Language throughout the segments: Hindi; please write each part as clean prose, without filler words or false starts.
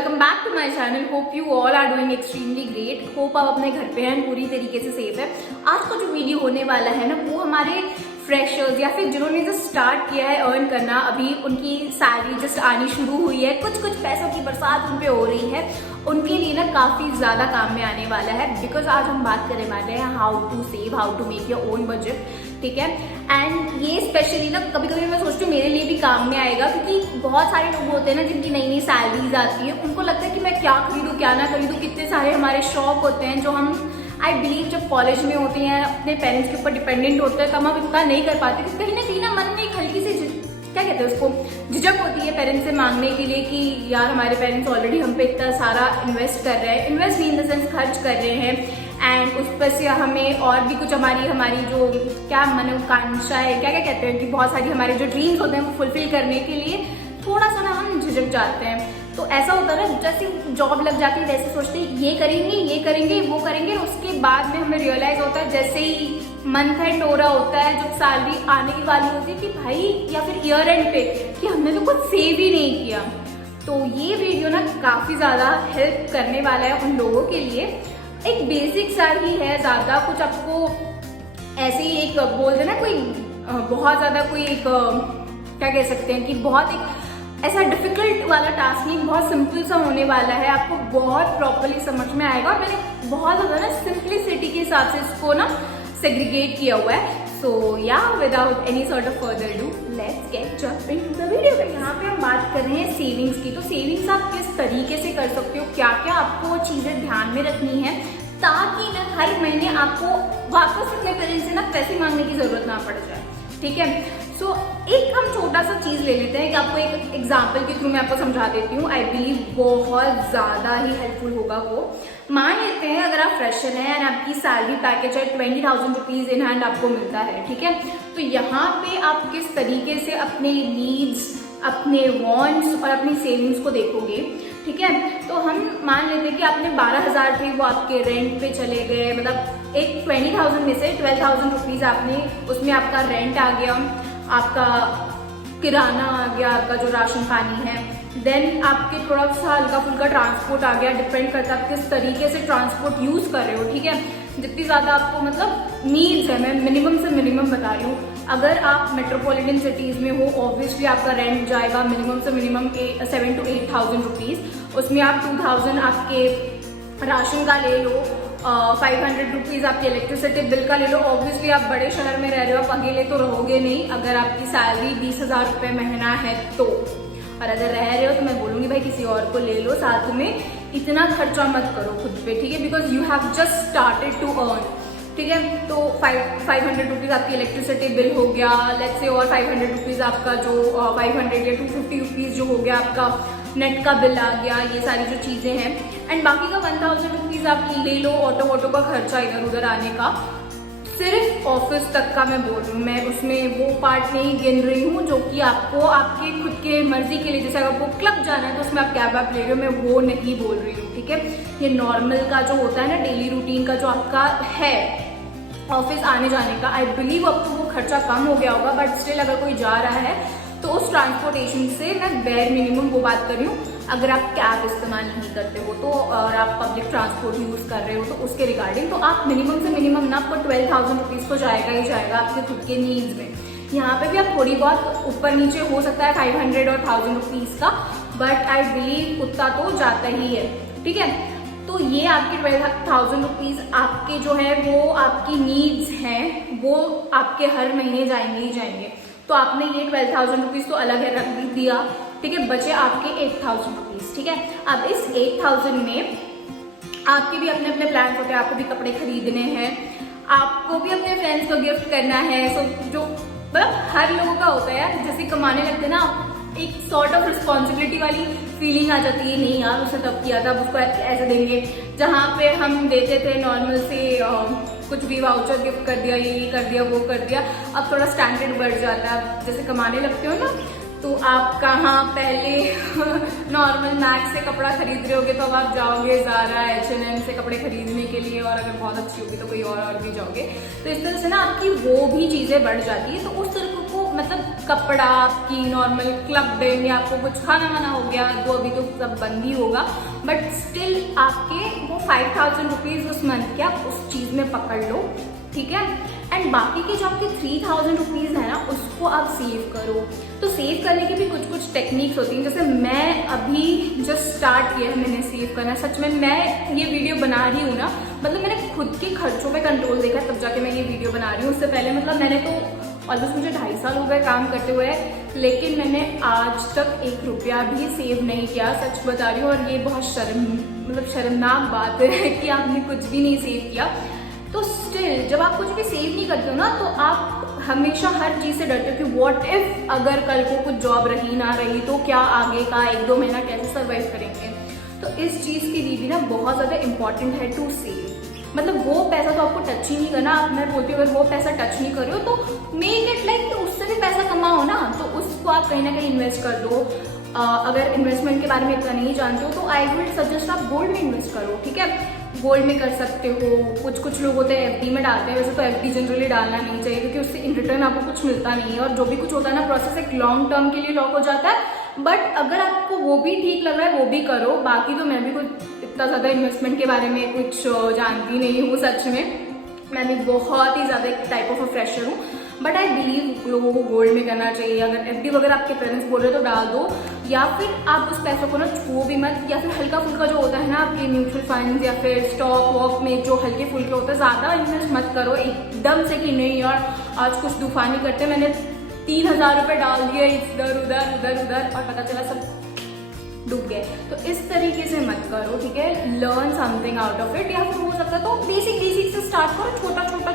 Welcome back to my channel. Hope you all are doing extremely great. Hope आप अपने घर पे हैं, पूरी तरीके से सेफ है। आज का जो वीडियो होने वाला है ना, वो हमारे फ्रेशर्स या फिर जिन्होंने जस्ट स्टार्ट किया है अर्न करना, अभी उनकी सैलरी जस्ट आनी शुरू हुई है, कुछ कुछ पैसों की बरसात उन पे हो रही है, उनके लिए ना काफ़ी ज़्यादा काम में आने वाला है। बिकॉज आज हम बात करने वाले हैं how to save, how to make your own budget, ठीक है। एंड ये स्पेशली ना कभी कभी मैं सोचती हूँ मेरे लिए भी काम में आएगा, क्योंकि बहुत सारे लोग होते हैं ना जिनकी नई नई सैलरीज आती है, उनको लगता है कि मैं क्या खरीदूँ क्या ना खरीदूँ। कितने सारे हमारे शौक होते हैं जो हम आई बिलीव जब कॉलेज में होते हैं, अपने पेरेंट्स के ऊपर डिपेंडेंट होते हैं, तब हम इतना नहीं कर पाते, क्योंकि कहीं ना मन में एक हल्की सी क्या कहते हैं उसको, झिझक होती है पेरेंट्स से मांगने के लिए कि यार हमारे पेरेंट्स ऑलरेडी हम पे इतना सारा इन्वेस्ट कर रहे हैं, इन्वेस्ट इन द सेंस खर्च कर रहे हैं, एंड उस पर से हमें और भी कुछ हमारी जो क्या मनोकांक्षा है, क्या क्या कहते हैं कि बहुत सारी हमारे जो ड्रीम्स होते हैं वो फुलफिल करने के लिए थोड़ा सा ना हम झिझक जाते हैं। तो ऐसा होता है ना, जैसे जॉब लग जाती है वैसे सोचते हैं ये करेंगे वो करेंगे, उसके बाद में हमें रियलाइज होता है जैसे ही मंथ एंड हो रहा होता है, जब सैलरी आने की वाली होती है कि भाई, या फिर ईयर एंड पे कि हमने तो कुछ सेव ही नहीं किया। तो ये वीडियो ना काफी ज्यादा हेल्प करने वाला है उन लोगों के लिए। एक बेसिक सा ही है, ज्यादा कुछ आपको ऐसे ही एक बोल देना कोई बहुत ज्यादा कोई एक क्या कह सकते हैं कि बहुत एक ऐसा डिफिकल्ट वाला टास्क नहीं, बहुत सिंपल सा होने वाला है, आपको बहुत प्रॉपरली समझ में आएगा। और मैंने बहुत ज्यादा ना सिंप्लिसिटी के हिसाब से इसको ना सेग्रीगेट किया हुआ है। सो या without any sort of further do, let's get jump into the video. यहाँ पे हम बात कर रहे हैं सेविंग्स की। तो सेविंग्स आप किस तरीके से कर सकते हो, क्या क्या आपको चीजें ध्यान में रखनी है, ताकि ना हर महीने आपको वापस अपने पेरेंट्स से ना पैसे मांगने की जरूरत ना पड़ जाए, ठीक है। सो एक हम छोटा सा चीज ले लेते हैं कि आपको एक एग्जाम्पल के थ्रू मैं आपको समझा देती हूँ। आई बिलीव बहुत ज्यादा ही हेल्पफुल होगा वो। मान लेते हैं अगर आप फ्रेशर हैं एंड आपकी सैलरी पैकेज है 20,000 रुपीज इन हैंड आपको मिलता है, ठीक है। तो यहाँ पे आप किस तरीके से अपने नीड्स, अपने वॉन्ट्स और अपनी सेविंग्स को देखोगे, ठीक है। तो हम मान लेते हैं कि आपने 12,000 थे वो आपके रेंट पे चले गए, मतलब एक 20,000 में से 12,000 रुपीज आपने, उसमें आपका रेंट आ गया, आपका किराना आ गया, आपका जो राशन पानी है, देन आपके थोड़ा सा हल्का फुल्का ट्रांसपोर्ट आ गया। डिपेंड करता है आप किस तरीके से ट्रांसपोर्ट यूज कर रहे हो, ठीक है। जितनी ज्यादा आपको मतलब नीड्स है, मैं मिनिमम से मिनिमम बता रही हूँ। अगर आप मेट्रोपॉलिटन सिटीज में हो, ऑब्वियसली आपका रेंट जाएगा मिनिमम से मिनिमम 7,000 to 8,000 रुपीज। उसमें आप 2,000 आपके राशन का ले लो, 500 रुपीज आपकी इलेक्ट्रिसिटी बिल का ले लो। ऑब्वियसली आप बड़े शहर में रह रहे हो, आप अकेले तो रहोगे नहीं। अगर आपकी सैलरी 20,000 रुपये महीना है तो, और अगर रह रहे हो तो मैं बोलूंगी भाई किसी और को ले लो साथ में, इतना खर्चा मत करो खुद पे, ठीक है। Because you have just started to earn, ठीक है। तो 500 रुपीज आपकी इलेक्ट्रिसिटी बिल हो गया, लेट्स से, और 500 रुपीज आपका जो 500 या 250 रुपीज जो हो गया आपका नेट का बिल आ गया, ये सारी जो चीजें हैं। एंड बाकी का 1,000 रुपीज आप ले लो ऑटो का खर्चा इधर उधर आने का। सिर्फ ऑफिस तक का मैं बोल रही हूँ, मैं उसमें वो पार्ट नहीं गिन रही हूँ जो कि आपको आपके खुद के मर्जी के लिए, जैसे अगर आपको क्लब जाना है तो उसमें आप कैब आप ले रहे हो, मैं वो नहीं बोल रही हूँ, ठीक है। ये नॉर्मल का जो होता है ना, डेली रूटीन का जो आपका है ऑफिस आने जाने का, आई बिलीव अब तो वो खर्चा कम हो गया होगा, बट स्टिल अगर कोई जा रहा है तो उस ट्रांसपोर्टेशन से मैं बेयर मिनिमम वो बात कर रही हूँ। अगर आप कैब इस्तेमाल नहीं करते हो तो, और आप पब्लिक ट्रांसपोर्ट यूज कर रहे हो तो उसके रिगार्डिंग, तो आप मिनिमम से मिनिमम ना आपको 12,000 रुपीज तो जाएगा ही जाएगा आपके खुद के नीड्स में। यहाँ पे भी आप थोड़ी बहुत ऊपर नीचे हो सकता है 500 और 1,000 रुपीज का, बट आई बिलीव उतना तो जाता ही है, ठीक है। तो ये आपके 12,000 रुपीज आपके जो है वो आपकी नीड्स हैं, वो आपके हर महीने जाएंगे ही जाएंगे। तो आपने ये 12,000 रुपीज तो अलग है रख दिया, ठीक है। बचे आपके 8,000 रुपीज, ठीक है। अब इस 8,000 में आपके भी अपने अपने प्लान्स होते हैं, आपको भी कपड़े खरीदने हैं, आपको भी अपने फ्रेंड्स को गिफ्ट करना है। सो जो मतलब हर लोगों का होता है यार, जैसे कमाने लगते हैं ना, एक सॉर्ट ऑफ रिस्पॉन्सिबिलिटी वाली फीलिंग आ जाती है, नहीं यार उसने तब किया था, उसको ऐसे देंगे। जहाँ पे हम देते थे नॉर्मल से कुछ भी वाउचर गिफ्ट कर दिया, ये कर दिया, वो कर दिया, अब थोड़ा स्टैंडर्ड बढ़ जाता है। जैसे कमाने लगते हो ना, तो आप कहाँ पहले नॉर्मल मैक्स से कपड़ा खरीद रहे होगे, तो अब आप जाओगे ज़ारा, H&M से कपड़े खरीदने के लिए, और अगर बहुत अच्छी होगी तो कोई और भी जाओगे। तो इस तरह से ना आपकी वो भी चीज़ें बढ़ जाती है। तो उस तरह को मतलब कपड़ा, आपकी नॉर्मल क्लबिंग या आपको कुछ खाना वाना हो गया तो अभी तो सब बंद ही होगा, बट स्टिल आपके वो 5000 रुपीज़ उस मंथ के आप उस चीज़ में पकड़ लो, ठीक है। एंड बाकी के जो आपके 3000 रुपीज़ है ना, उसको आप सेव करो। तो सेव करने की भी कुछ कुछ टेक्निक्स होती हैं। जैसे मैं अभी जस्ट स्टार्ट किया है मैंने सेव करना, सच में मैं ये वीडियो बना रही हूँ ना, मतलब मैंने खुद के खर्चों पे कंट्रोल देखा तब जाके मैं ये वीडियो बना रही हूँ। उससे पहले मतलब मैंने तो ऑलमोस्ट मुझे 2.5 साल हो गए काम करते हुए, लेकिन मैंने आज तक 1 रुपया भी सेव नहीं किया, सच बता रही हूँ। और ये बहुत शर्मनाक बात है कि आपने कुछ भी नहीं सेव किया। तो स्टिल जब आप कुछ भी सेव नहीं करते हो ना, तो आप हमेशा हर चीज़ से डरते हो कि व्हाट इफ अगर कल को कुछ जॉब रही ना रही तो क्या आगे का 1-2 महीना कैसे सर्वाइव करेंगे। तो इस चीज़ के लिए भी ना बहुत ज़्यादा इंपॉर्टेंट है टू सेव। मतलब वो पैसा तो आपको टच ही नहीं करना। आप मैं बोलती हूँ अगर वो पैसा टच नहीं कर रहे हो तो मेक इट लाइक उससे भी पैसा कमाओ ना, तो उसको आप कहीं ना कहीं इन्वेस्ट कर दो। अगर इन्वेस्टमेंट के बारे में इतना नहीं जानते हो तो आई विल सजेस्ट आप गोल्ड में इन्वेस्ट करो, ठीक है। गोल्ड में कर सकते हो। कुछ लोग होते हैं एफडी में डालते हैं, वैसे तो एफडी जनरली डालना नहीं चाहिए क्योंकि उससे इन रिटर्न आपको कुछ मिलता नहीं है, और जो भी कुछ होता है ना प्रोसेस एक लॉन्ग टर्म के लिए लॉक हो जाता है। बट अगर आपको वो भी ठीक लग रहा है वो भी करो। बाकी तो मैं भी कुछ इतना ज़्यादा इन्वेस्टमेंट के बारे में कुछ जानती नहीं हूँ, सच में मैं भी बहुत ही ज़्यादा एक टाइप ऑफ अ फ्रेशर हूँ। बट आई बिलीव लोगों को गोल्ड में करना चाहिए। अगर एफडी वगैरह आपके पेरेंट्स बोल रहे हो तो डाल दो, या फिर आप उस पैसों को ना छुओ भी मत, या फिर हल्का फुल्का जो होता है ना आपके म्यूचुअल फंड्स या फिर स्टॉक वॉक में जो हल्के फुल्के होते हैं, ज़्यादा इन्वेस्ट मत करो एकदम से कि नहीं यार आज कुछ तूफानी करते, मैंने 3000 रुपये डाल दिए इधर उधर और पता चला सब डूब गए। तो इस तरीके से मत करो, ठीक है। Learn something out of it, या फिर हो सकता है तो बेसिक से स्टार्ट करो।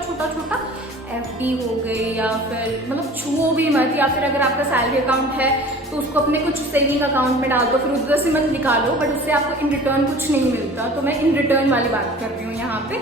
छोटा एफडी हो गई, या फिर मतलब छुओ भी मत, या फिर अगर आपका सैलरी अकाउंट है तो उसको अपने कुछ सेविंग अकाउंट में डाल दो, फिर उधर से मत निकालो, बट उससे आपको इन रिटर्न कुछ नहीं मिलता। तो मैं इन रिटर्न वाली बात कर रही हूँ यहाँ पे।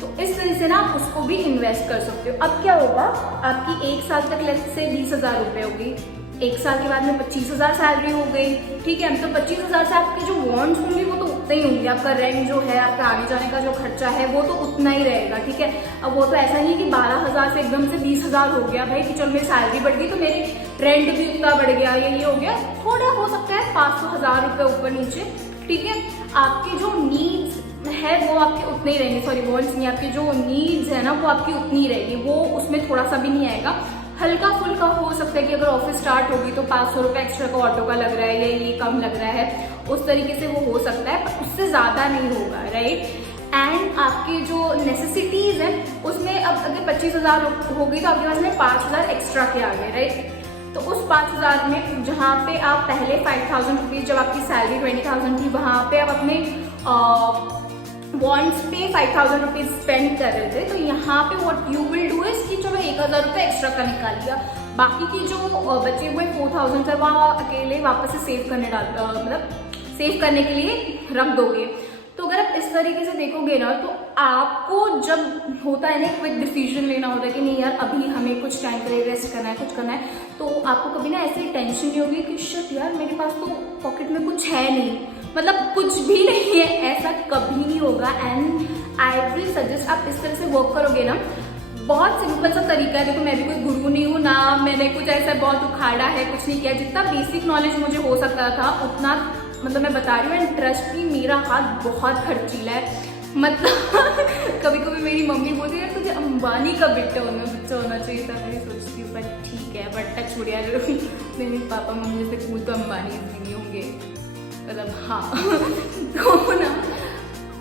तो इस तरह से ना आप उसको भी इन्वेस्ट कर सकते हो। अब क्या होगा, आपकी 1 साल तक लेट्स से 20,000 रुपये होगी, 1 साल के बाद में 25,000 सैलरी हो गई, ठीक है। तो 25,000 से आपके जो वॉन्ट्स होंगे वो तो उतने ही होंगे, आपका रेंट जो है, आपका आने जाने का जो खर्चा है वो तो उतना ही रहेगा, ठीक है। अब वो तो ऐसा नहीं कि 12,000 से एकदम से 20,000 हो गया भाई कि चलो मेरी सैलरी बढ़ गई तो मेरी रेंट भी उतना बढ़ गया या ये हो गया। थोड़ा हो सकता है 500-1000 रुपये ऊपर नीचे, ठीक है। आपके जो नीड्स है वो आपके उतने ही रहेंगे, सॉरी वॉन्ट्स नहीं, आपकी जो नीड्स है ना वो आपकी उतनी ही रहेगी, वो उसमें थोड़ा सा भी नहीं आएगा। हल्का फुल्का हो सकता है कि अगर ऑफिस स्टार्ट होगी तो 500 रुपये एक्स्ट्रा का ऑटो का लग रहा है या ये कम लग रहा है, उस तरीके से वो हो सकता है, पर उससे ज़्यादा नहीं होगा, राइट। एंड आपकी जो नेसेसिटीज़ हैं उसमें अब अगर 25,000 हो गई तो आपके पास में 5,000 एक्स्ट्रा के आ गए, राइट। तो उस 5,000 में जहाँ पे आप पहले 5,000 रुपीज़ जब आपकी सैलरी 20,000 थी वहाँ पे आप अपने वॉन्ट्स पे 5,000 रुपीज स्पेंड कर रहे थे, तो यहाँ पे what you will do is कि चलो 1,000 रुपये एक्स्ट्रा का निकाल लिया, बाकी की जो बचे हुए 4,000 है वहाँ अकेले वापस से सेव करने मतलब सेव करने के लिए रख दोगे। तो अगर आप इस तरीके से देखोगे ना तो आपको जब होता है ना क्विक डिसीजन लेना होता है कि नहीं यार अभी हमें कुछ टाइम के लिए रेस्ट करना है, कुछ करना है, तो आपको कभी ना ऐसे टेंशन नहीं होगी कि शिट यार मेरे पास तो पॉकेट में कुछ है नहीं, मतलब कुछ भी नहीं है, ऐसा कभी नहीं होगा। एंड आई विल सजेस्ट आप इस तरह से वर्क करोगे ना, बहुत सिंपल सा तरीका है। देखो मैं भी कोई गुरु नहीं हूँ ना, मैंने कुछ ऐसा बहुत उखाड़ा है, कुछ नहीं किया, जितना बेसिक नॉलेज मुझे हो सकता था उतना मतलब मैं बता रही हूँ। एंड ट्रस्ट भी मेरा हाथ बहुत खर्चीला है, मतलब कभी कभी मेरी मम्मी बोलती है तुझे अंबानी का बच्चा होना चाहिए था, मैं सोचती हूँ पर ठीक है, बट टच छोड़िया मेरे पापा मम्मी जैसे कूल तो अंबानी नहीं होंगे, मतलब हाँ तो ना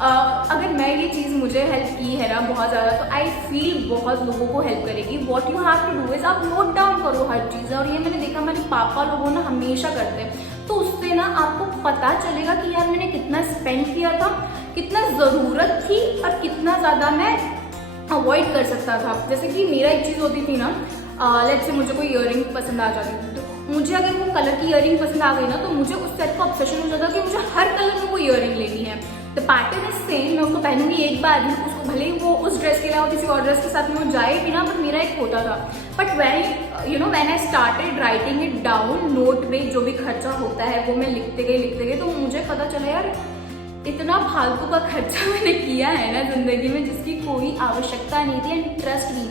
अगर मैं ये चीज़ मुझे हेल्प की है ना बहुत ज़्यादा, तो आई फील बहुत लोगों को हेल्प करेगी। What you have to do is आप नोट डाउन करो हर चीज़, और ये मैंने देखा मेरे पापा लोगों ना हमेशा करते हैं, तो उससे ना आपको पता चलेगा कि यार मैंने कितना स्पेंड किया था, कितना ज़रूरत थी और कितना ज़्यादा मैं अवॉइड कर सकता था। जैसे कि मेरा एक चीज़ होती थी ना, लेट्स से मुझे कोई इयररिंग पसंद आ जाती थी, तो मुझे अगर वो कलर की इयररिंग पसंद आ गई ना तो मुझे उस टाइप का ऑब्सेशन हो जाता कि मुझे हर कलर में वो इयररिंग लेनी है। द पैटर्न इज सेम, मैं उसको पहनूंगी एक बार ही, उसको भले ही वो उस ड्रेस के अलावा किसी और ड्रेस के साथ में वो जाए भी ना, बट मेरा एक होता था। But when I started writing it down note में, जो भी खर्चा होता है वो मैं लिखते गई, तो मुझे पता चला यार इतना फालतू का खर्चा मैंने किया है ना जिंदगी में जिसकी कोई आवश्यकता नहीं थी। एंड ट्रस्ट मी,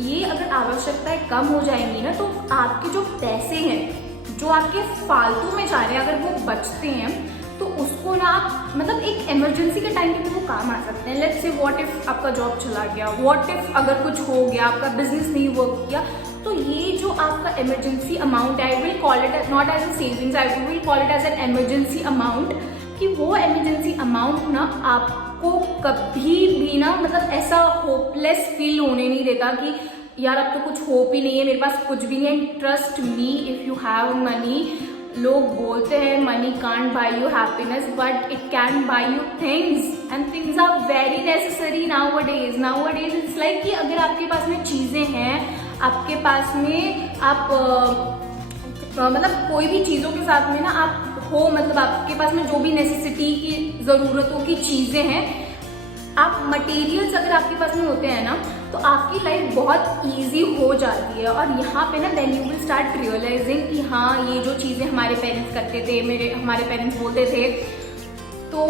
ये अगर आवश्यकताएं कम हो जाएंगी ना, तो आपके जो पैसे हैं जो आपके फालतू में जा रहे हैं, अगर वो बचते हैं तो उसको ना आप मतलब एक इमरजेंसी के टाइम पे भी वो काम आ सकते हैं। लेट्स से व्हाट इफ आपका जॉब चला गया, व्हाट इफ अगर कुछ हो गया, आपका बिजनेस नहीं वर्क किया, तो ये जो आपका इमरजेंसी अमाउंट है, I will call it not as a savings, I will call it as an emergency amount, कि वो इमरजेंसी अमाउंट ना आपको कभी भी ना मतलब ऐसा होपलेस फील होने नहीं देता कि यार अब तो कुछ होप ही नहीं है, मेरे पास कुछ भी नहीं है। Trust me, if you have money, लोग बोलते हैं money can't buy you happiness, but it can buy you things, and things are very necessary nowadays. Nowadays it's like कि अगर आपके पास में चीज़ें हैं, आपके पास में आप मतलब कोई भी चीज़ों के साथ में ना आप हो, मतलब आपके पास में जो भी नेसेसिटी की ज़रूरतों की चीज़ें हैं, आप मटेरियल्स अगर आपके पास में होते हैं ना, तो आपकी लाइफ बहुत इजी हो जाती है। और यहाँ पे ना then you will start realising कि हाँ, ये जो चीज़ें हमारे पेरेंट्स करते थे, हमारे पेरेंट्स बोलते थे, तो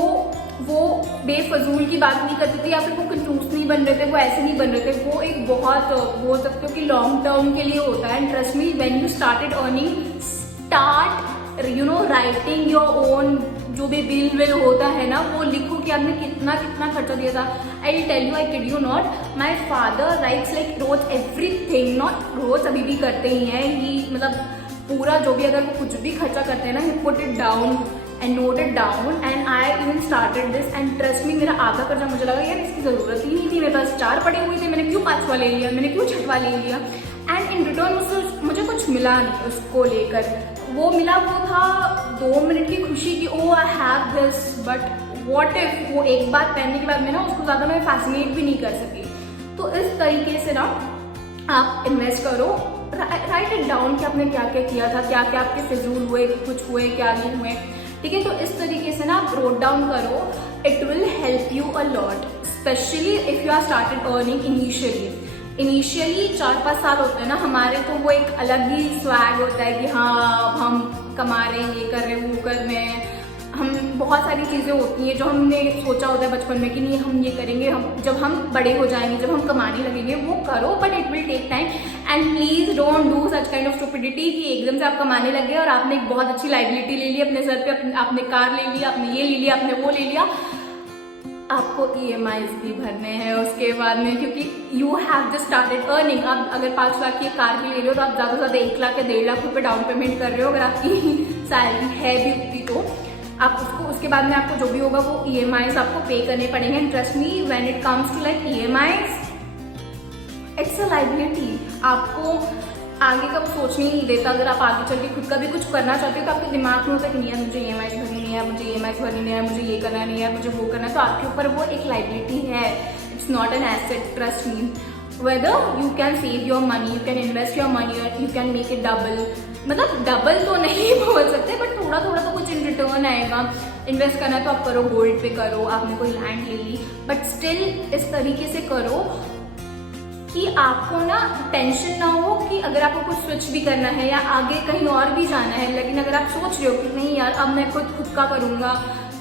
वो बेफजूल की बात नहीं करते थे, या फिर वो कंजूस नहीं बन रहे थे, वो ऐसे नहीं बन रहे थे, वो एक बहुत बोल सकते हो कि लॉन्ग टर्म के लिए होता है। And trust me, when you started earning, start you know writing your own, जो भी बिल होता है ना, वो लिखो कि आपने कितना कितना खर्चा दिया था। I will tell you, I kid you not, my father writes like रोज एवरीथिंग, नॉट रोज, अभी भी करते ही हैं, ही मतलब पूरा जो भी अगर वो कुछ भी खर्चा करते हैं ना, he put it down and note it down, and I even started this. And trust me, मेरा आधा कर्जा मुझे लगा यार इसकी जरूरत ही नहीं थी, मेरे पास 4 पड़े हुए थे, मैंने क्यों 5वां ले लिया, मैंने क्यों 6वां ले लिया। एंड इन रिटर्न मुझे कुछ मिला नहीं उसको लेकर, वो मिला वो था 2 मिनट की खुशी कि oh I have this, but what if वो एक बार पहनने के बाद में ना उसको ज़्यादा मैं फैसिनेट भी नहीं कर सकी। तो इस तरीके से ना आप इन्वेस्ट करो, राइट इट डाउन कि आपने क्या क्या किया था, क्या क्या आपके फिजूल हुए, कुछ हुए, क्या नहीं हुए, ठीक है। तो इस तरीके से ना आप नोट डाउन करो, it will help you a lot, especially if you are started earning initially 4-5 साल होते हैं ना हमारे, तो वो एक अलग ही स्वैग होता है कि हाँ अब हम कमा रहे हैं, ये कर रहे हैं, वो कर रहे हैं, हम बहुत सारी चीज़ें होती हैं जो हमने सोचा होता है बचपन में कि नहीं हम ये करेंगे, हम जब हम बड़े हो जाएंगे, जब हम कमाने लगेंगे, वो करो, but it will take time. And please don't do such kind of stupidity कि एकदम से आप कमाने लग गए और आपने एक बहुत अच्छी लाइबिलिटी ले ली अपने सर पे, आपने कार ले लिया, आपने ये ले लिया, आपने वो ले लिया, आपको EMIs भी भरने हैं उसके बाद में, क्योंकि you have just started earning. आप अगर 5 लाख की कार भी ले रहे हो तो आप ज़्यादा से ज़्यादा 1 लाख या 1.5 लाख रुपये डाउन पेमेंट कर रहे हो, अगर आपकी सैलरी है भी उतनी, तो आप उसके बाद में आपको जो भी होगा वो EMIs आपको पे करने पड़ेंगे। And trust me, when it comes to like EMIs, it's a liability, आपको आगे का वो सोचने ही नहीं देता। अगर आप आगे चल के खुद का भी कुछ करना चाहते हो तो आपके दिमाग में होता है कि नहीं यार मुझे EMIs भरनी नहीं है, मुझे EMIs भरनी नहीं है, मुझे ये करना नहीं है, मुझे वो करना है, तो आपके ऊपर वो एक लाइबिलिटी है, it's not an asset. Trust me, whether you can save your money, you can invest your money, you can make it double, मतलब डबल तो नहीं बोल सकते, बट थोड़ा थोड़ा तो कुछ इन रिटर्न आएगा। इन्वेस्ट करना है तो आप करो, गोल्ड पे करो, आपने कोई लैंड ले ली, बट स्टिल इस तरीके से करो कि आपको ना टेंशन ना हो कि अगर आपको कुछ स्विच भी करना है या आगे कहीं और भी जाना है, लेकिन अगर आप सोच रहे हो कि नहीं यार अब मैं खुद का करूँगा,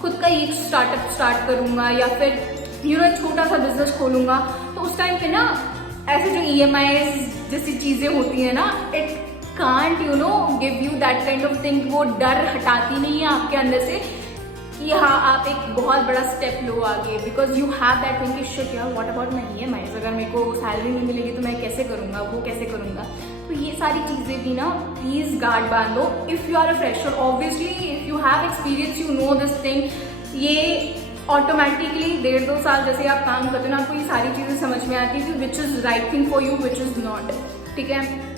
खुद का एक स्टार्टअप स्टार्ट करूँगा, या फिर छोटा सा बिजनेस खोलूँगा, तो उस टाइम पे ना ऐसे जो EMIs जैसी चीज़ें होती हैं ना, it can't give you that kind of thing, वो डर हटाती नहीं है आपके अंदर से कि हाँ आप एक बहुत बड़ा स्टेप लो आगे, because you have that thing कि शिट यार व्हाट अबाउट माय EMIs, अगर मेरे को सैलरी नहीं मिलेगी तो मैं कैसे करूँगा, वो कैसे करूँगा। तो ये सारी चीज़ें भी ना प्लीज़ गार्ड बांध लो। If you are a fresher, obviously if you have experience, you know this thing, ये ऑटोमेटिकली 1.5-2 साल जैसे आप काम करते हो ना, आपको ये सारी चीज़ें समझ में आती है कि which is right thing for you, which is not, ठीक है।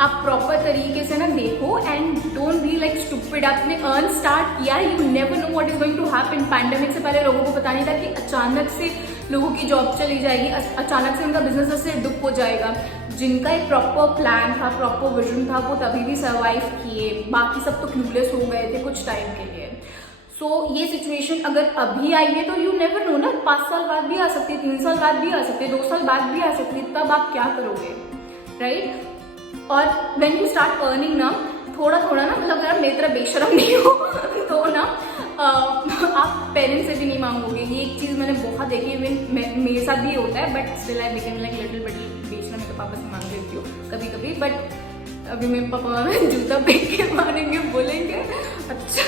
आप प्रॉपर तरीके से ना देखो and don't be like stupid. आपने अर्न स्टार्ट किया, you never know what is going to happen. Pandemic से पहले लोगों को पता नहीं था कि अचानक से लोगों की जॉब चली जाएगी, अचानक से उनका बिजनेस ऐसे डुब हो जाएगा। जिनका एक प्रॉपर प्लान था, प्रॉपर विजन था, वो तभी भी सर्वाइव किए, बाकी सब तो क्लूलेस हो गए थे कुछ टाइम के लिए। सो ये सिचुएशन अगर अभी आई है तो यू नेवर नो ना, 5 साल बाद भी आ सकती है, 3 साल बाद भी आ सकती है, 2 साल बाद भी आ सकती है, तब आप क्या करोगे, राइट। और व्हेन यू स्टार्ट अर्निंग ना, थोड़ा थोड़ा ना, मतलब अगर मेरी तरह बेशरम नहीं हो तो ना आप पेरेंट्स से भी नहीं मांगोगे। ये एक चीज़ मैंने बहुत देखी है, इवन मेरे साथ भी होता है, but still I become like little bit बेचना। मैं तो पापा से मांग लेती हूँ कभी कभी, बट अभी मेरे पापा में जूता फेंक के मारेंगे, बोलेंगे अच्छा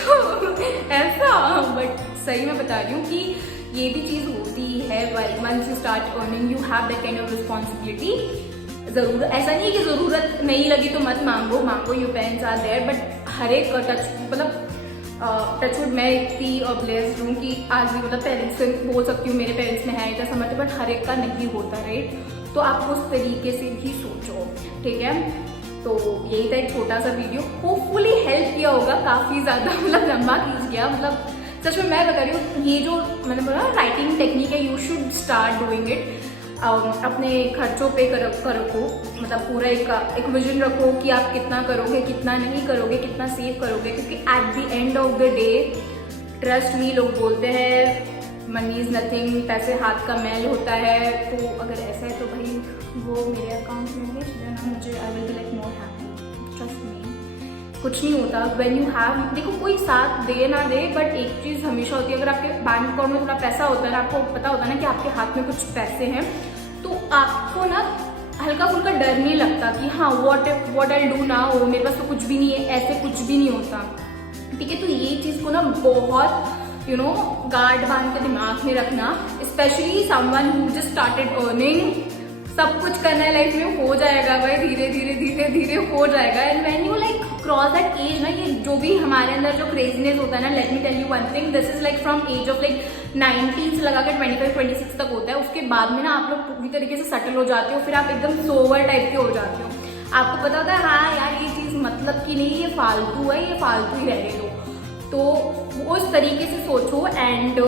ऐसा। बट सही मैं बता रही हूँ कि ये भी चीज़ होती है, once you start earning you have that kind of responsibility. जरूर ऐसा नहीं है कि ज़रूरत नहीं लगी तो मत मांगो, मांगो, your parents are there, but हर एक टचवुड मैं इतनी ब्लेस्ड हूँ कि आज भी पेरेंट्स से बोल सकती हूँ मेरे पेरेंट्स में है ऐसा समझते, बट हर एक का नहीं होता, राइट। तो आप उस तरीके से भी सोचो, ठीक है। तो यही था एक छोटा सा वीडियो, होपफुली हेल्प किया होगा। काफ़ी ज़्यादा लंबा खींच गया, सच में मैं बता रही हूँ, ये जो मैंने बोला राइटिंग टेक्निक है, you should start doing it. अपने खर्चों पे रखो, पूरा एक विजन रखो कि आप कितना करोगे, कितना नहीं करोगे, कितना सेव करोगे, क्योंकि at the end of the day trust me, लोग बोलते हैं मनी इज नथिंग, पैसे हाथ का मैल होता है। तो अगर ऐसा है तो भाई वो मेरे अकाउंट में भेज देना मुझे, I will be like more happy, trust me. कुछ नहीं होता व्हेन यू हैव, देखो कोई साथ दे ना दे, बट एक चीज़ हमेशा होती है, अगर आपके बैंक अकाउंट में थोड़ा पैसा होता है ना, आपको पता होता है ना कि आपके हाथ में कुछ पैसे हैं, तो आपको ना हल्का फुल्का डर नहीं लगता कि हाँ व्हाट आई डू नाउ, मेरे पास तो कुछ भी नहीं है, ऐसे कुछ भी नहीं होता, ठीक है। तो ये चीज़ को ना बहुत गार्ड बांध के दिमाग में रखना, specially someone who just started earning. सब कुछ करना है लाइफ में, हो जाएगा भाई, धीरे धीरे धीरे धीरे हो जाएगा। And when you like cross that age ना, ये जो भी हमारे अंदर जो क्रेजीनेस होता है ना, let me tell you one thing, this is like from age of like 19 से लगा के 25-26 तक होता है। उसके बाद में ना आप लोग पूरी तरीके से सेटल हो जाते हो, फिर आप एकदम सोवर टाइप के हो जाते हो। आपको पता होता है हाँ यार ये चीज़ मतलब की नहीं, ये फालतू है, ये फालतू ही रहने दो। तो उस तरीके से सोचो। एंड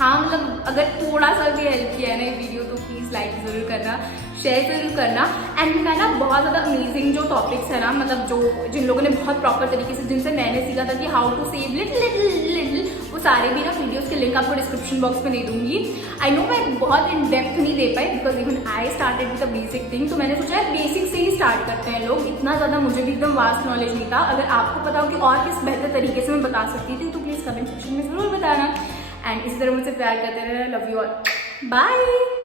हाँ अगर थोड़ा सा भी हेल्प किया है ना ये वीडियो, तो प्लीज़ लाइक ज़रूर करना, शेयर जरूर करना। एंड मैं ना बहुत ज़्यादा अमेजिंग जो टॉपिक्स है ना, जो जिन लोगों ने बहुत प्रॉपर तरीके से, जिनसे मैंने सीखा था कि हाउ टू सेव लिटिल, वो सारे भी ना वीडियोस के लिंक आपको डिस्क्रिप्शन बॉक्स में दे दूंगी। आई नो मैं बहुत इन डेप्थ नहीं दे पाई, because even I started with a basic thing. तो मैंने सोचा बेसिक से ही स्टार्ट करते हैं लोग, इतना ज़्यादा मुझे भी एकदम वास्ट नॉलेज नहीं था। अगर आपको पता हो कि और किस बेहतर तरीके से मैं बता सकती थी, तो प्लीज़ कमेंट सेक्शन में ज़रूर बताना। एंड इसी तरह मुझसे प्यार करते रहना। Love you all, bye.